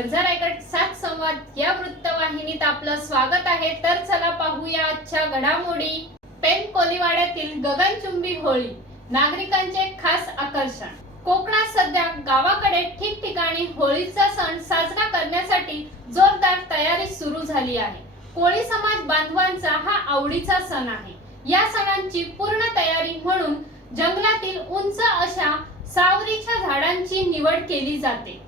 गरजा रायगड सात संवाद या वृत्तवाहिनीत आपलं स्वागत आहे. तर चला पाहूया आजच्या घडामोडी. पेन कोलिवाड्यातील गगनचुंबी होळी नागरिकांचे खास आकर्षण. कोकणात सध्या गावाकडे ठिकठिकाणी होळीचा सण साजरा करण्यासाठी जोरदार तयारी सुरू झाली आहे. कोळी समाज बांधवांचा हा आवडीचा सण आहे. या सणांची पूर्ण तयारी म्हणून जंगलातील उंच अशा सावरीच्या झाडांची निवड केली जाते.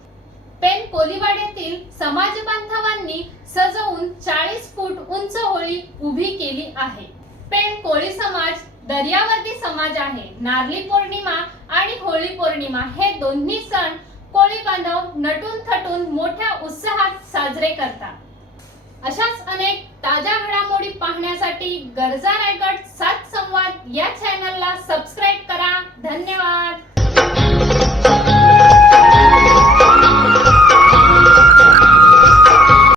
पेन कोलीवाड्यातील समाज बांधवांनी सजवून चाळीस फूट उंच होळी उभी केली आहे. पेन कोळी समाज दर्यावर्दी समाज आहे. नारली पौर्णिमा आणि होळी पौर्णिमा हे दोन्ही सण कोळी बांधव नटून थटून मोठ्या उत्साहात साजरे करतात. अशाच अनेक ताज्या घडामोडी पाहण्यासाठी गरजा रायगड सात